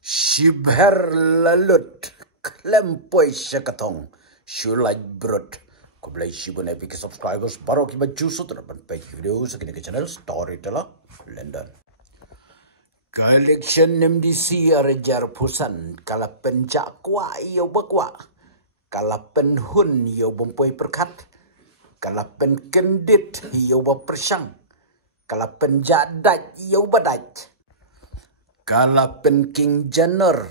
Shibher lalut klempoi syakatong shulai brut. Kau boleh shibun epic subscribers baru kita jusut terdapat page video sekini ke channel Storyteller London. Collection MDC arajar pusan kala penjakwa iyo bakwa kala penhun iyo bompoi perkat kala penkendit iyo bapersang kala penjadat iyo badat kala penking janer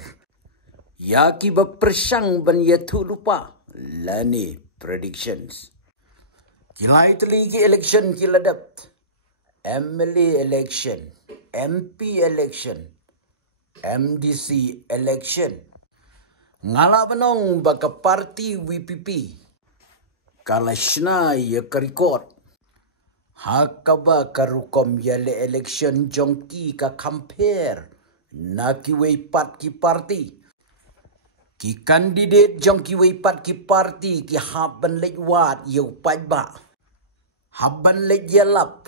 yaki bapersang ban yatu lupa lani predictions kilai teligi election kiladap MLA election MP election, MDC election. Ngala benong baka parti WPP. Kalashna ya karikot. Hakaba karukom yale election jongki ka compare. Naki weipat ki parti. Ki candidate jongki weipat ki parti ki haban lejwat yau pajba. Haban lejyalap.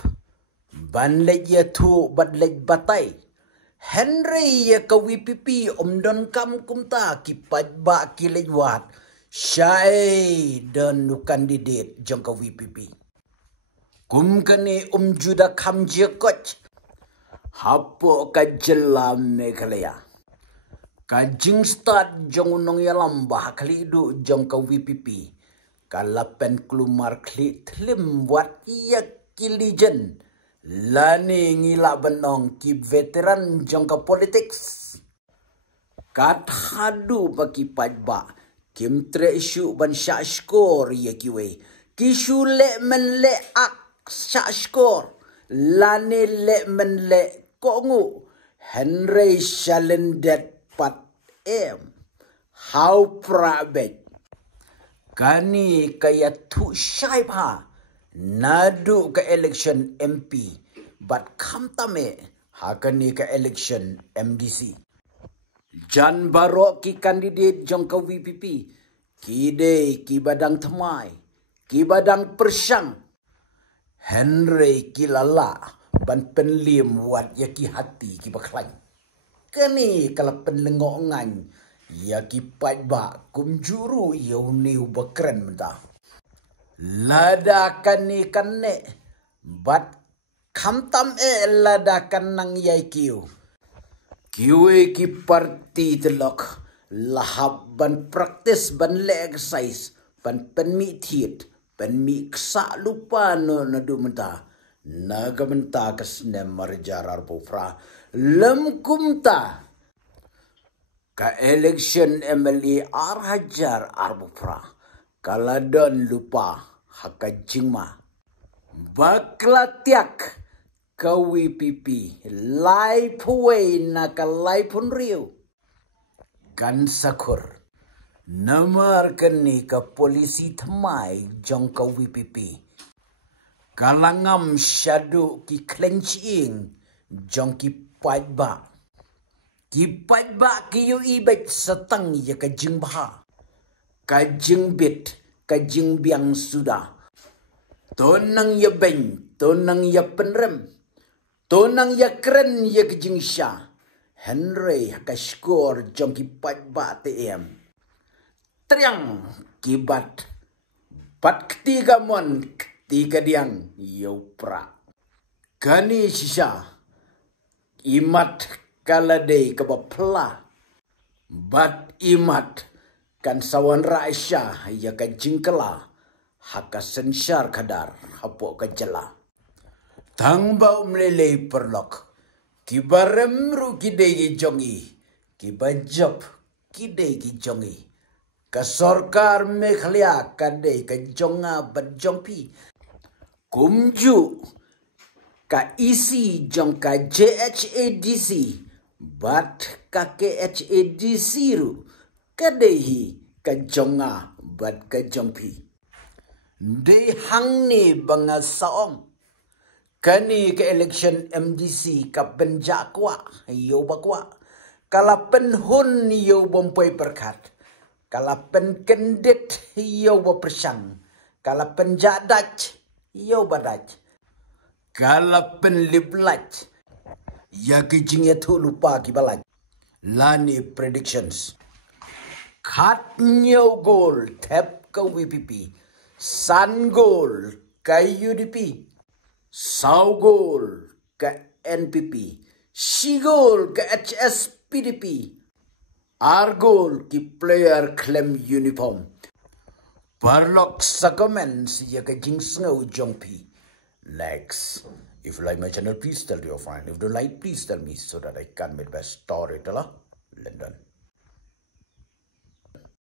Ban lej ya tu bad lej batai. Henry ya ka WPP don kam kumta ki pajba ki lejwat. Syai dan nu kandidat jong ka WPP. Kum kani juda kam je koch. Hapo ka jelam Meghalaya. Ka jing start jong unong yalam bah kali du jong ka WPP. Kalapen klumar kli tlim wat iya kilijen. Lani ngila benong ki veteran jongka politics. Kat hadu baki pajba. Kim tre isu ban syak skor ye kiwe. Kisu le men le ak syak skor. Lani le men le kongu. Henry Shalendet pat How prabet. Kani kaya tu syai pa. Nadu ke election MP, but kamtame hakani ke election MDC. Jan barok ki kandidat jong ke WPP, kide ki badang temai, ki badang persang. Henry ki lala, ban penlim wat ya ki hati ki baklai. Kani kalau penlengok ngan, ya ki pajba kumjuru yau niu bakren mentah. Ladakan ni kane, bat kamtam ladakan nang yai kiu. Kiu ki parti telok, lahap ban praktis ban le exercise, ban penmi tiet, penmi ksa lupa no nadu menta. Naga menta kesnem marjar arbufra, lem kumta. Ka election MLA arhajar arbufra, kaladon lupa. Haka jingma. Baklatiak ka WPP. Lai puwe na ka lai pun riu. Kan sakur. Namar kani ka polisi temai jong ka WPP. Kalangam syadu ki klenching jong ki pajba. Ki pajba ki yu ibet setang ya ka jingbaha. Ka jingbit. Kajing biang sudah. Tonang ya beng, tonang ya penrem. Tonang ya keren ya kajing syah. Henry haka skor jong ki pajba TM. Triang kibat. Bat ketiga mon, ketiga diang. Yo pra. Kani sisa. Imat kalade kabapla. Bat imat. Kan sawan Raisya ya ka jingkela haka sensyar kadar hapo ka jela tangba umlele perlok kibarem ru kidegi jongi kibajop kidegi jongi ka sorkar Meghalaya kade ka jonga bajompi kumju ka isi jong ka JHADC bat ka KHADC ru kadehi kajonga bat kajompi. De hang ni banga saong. Kani ke election MDC ka penjakwa yo bakwa. Kala penhun yo bompoi perkat. Kala penkendit yo bapersang. Kala penjadat yo badat. Kala penliblat. Ya kijing ya tu lupa kibalat. Lani predictions. Khat nhiều goal thép câu VPP. San goal cái UDP. Sao goal cái NPP. Si goal cái HSPDP. R goal ki player claim uniform. Parlok Sakamens yaka jingsngo jongpi. Next. If you like my channel, please tell your friend. If you don't like, please tell me so that I can make best storyteller. London.